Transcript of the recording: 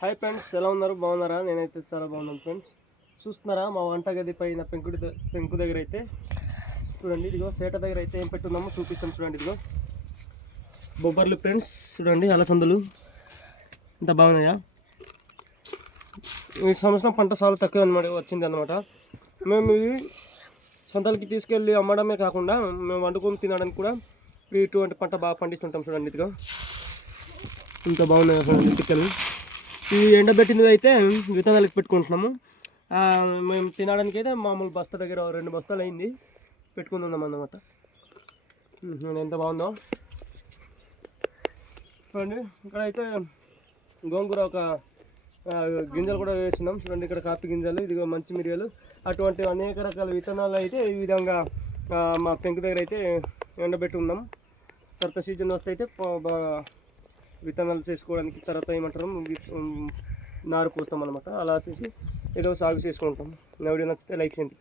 Hi friends, ఎలా ఉన్నారు? బాగున్నారా? నేనైతే చాలా బాగున్నాను ఫ్రెండ్స్. చూస్తున్నారా మా వంటగది పైన పెంకు దగ్గర అయితే చూడండి. ఇదిగో సేట దగ్గర అయితే ఏం పెట్టున్నామో చూపిస్తాం చూడండి. ఇదిగో బొబ్బర్లు ఫ్రెండ్స్, చూడండి అలసందులు ఇంత బాగున్నాయా. ఈ సంవత్సరం పంట చాలా తక్కువ వచ్చింది అనమాట. మేము ఇవి సొంతాలకి తీసుకెళ్ళి అమ్మడమే కాకుండా మేము వండుకొని తినడానికి కూడా ఇటువంటి పంట బాగా పండిస్తుంటాం చూడండి. ఇదిగో ఇంత బాగున్నాయి చూడండి పిక్కలు. ఇవి ఎండబెట్టినవి అయితే విత్తనాలకు పెట్టుకుంటున్నాము. మేము తినడానికి అయితే మామూలు బస్తా దగ్గర 2 బస్తాలు అయింది పెట్టుకుంటున్నాం అన్నమాట. ఎంత బాగుందో చూడండి. ఇక్కడ అయితే గోంగూర ఒక గింజలు కూడా వేస్తున్నాం చూడండి. ఇక్కడ కాఫీ గింజలు, ఇదిగో మంచి మిరియాలు, అటువంటి అనేక రకాల విత్తనాలు అయితే ఈ విధంగా మా పెంకు దగ్గర అయితే ఎండబెట్టి ఉన్నాం. తర్వాత సీజన్ వస్తే అయితే విత్తనాలు చేసుకోవడానికి తర్వాత ఏమంటారు నారు పోస్తాం అనమాట. అలా చేసి ఏదో సాగు చేసుకుంటాం. నా వీడియో నచ్చితే లైక్ చేయండి.